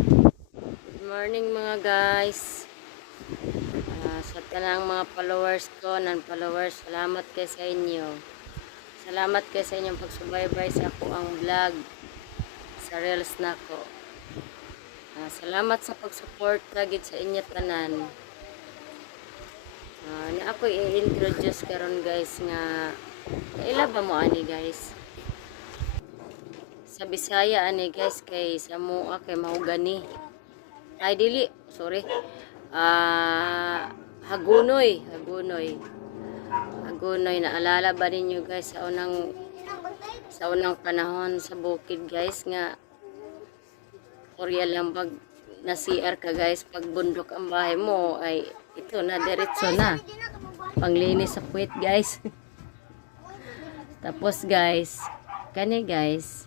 Good morning mga guys. Sa tanang mga followers ko, non-followers, salamat kayo sa inyo. Salamat kayo sa inyong pagsubaybay sa ako ang vlog sa Reels na ko. Salamat sa pag-support tagit sa inyo tanan. Na ako i-introduce karon guys nga ila ba mo ani guys? Sa Bisaya ani guys kay sa mua kay mahugani. Ay dili, sorry. Hagunoy, naalala ba ninyo guys sa unang panahon sa bukid guys nga Korea lang pag na CR ka guys, pag bundok ang bahay mo ay ito na diretso na panglinis sa puwit guys. Tapos guys, kani guys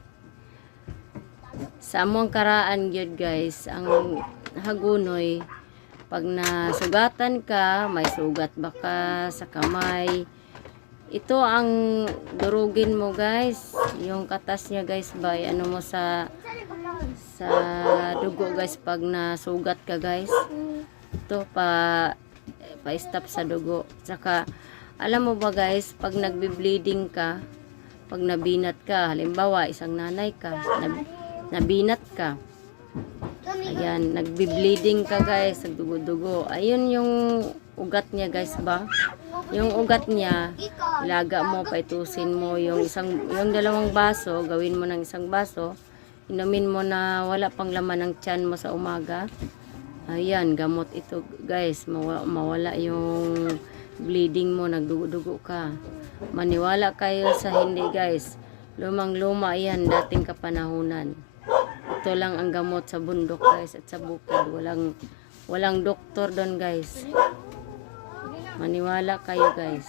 sa among karaan gyud guys, ang hagunoy pag nasugatan ka, may sugat baka sa kamay, ito ang durugin mo guys, yung katas niya guys ba, ano mo sa dugo guys pag nasugat ka guys, ito pa-stop sa dugo. Saka alam mo ba guys, pag nagbi-bleeding ka, pag nabinat ka, halimbawa isang nanay ka, nabinat ka, ayan, nagbi-bleeding ka guys, nagdugo-dugo, ayun yung ugat niya guys ba, yung ugat niya, ilaga mo, paitusin mo yung dalawang baso, gawin mo ng isang baso, inumin mo na wala pang laman ng tiyan mo sa umaga. Ayan, gamot ito guys, mawala yung bleeding mo, nagdugo-dugo ka. Maniwala kayo sa hindi guys, lumang-luma yan, dating kapanahunan. Ito lang ang gamot sa bundok guys at sa bukid, walang doktor doon guys. Maniwala kayo guys.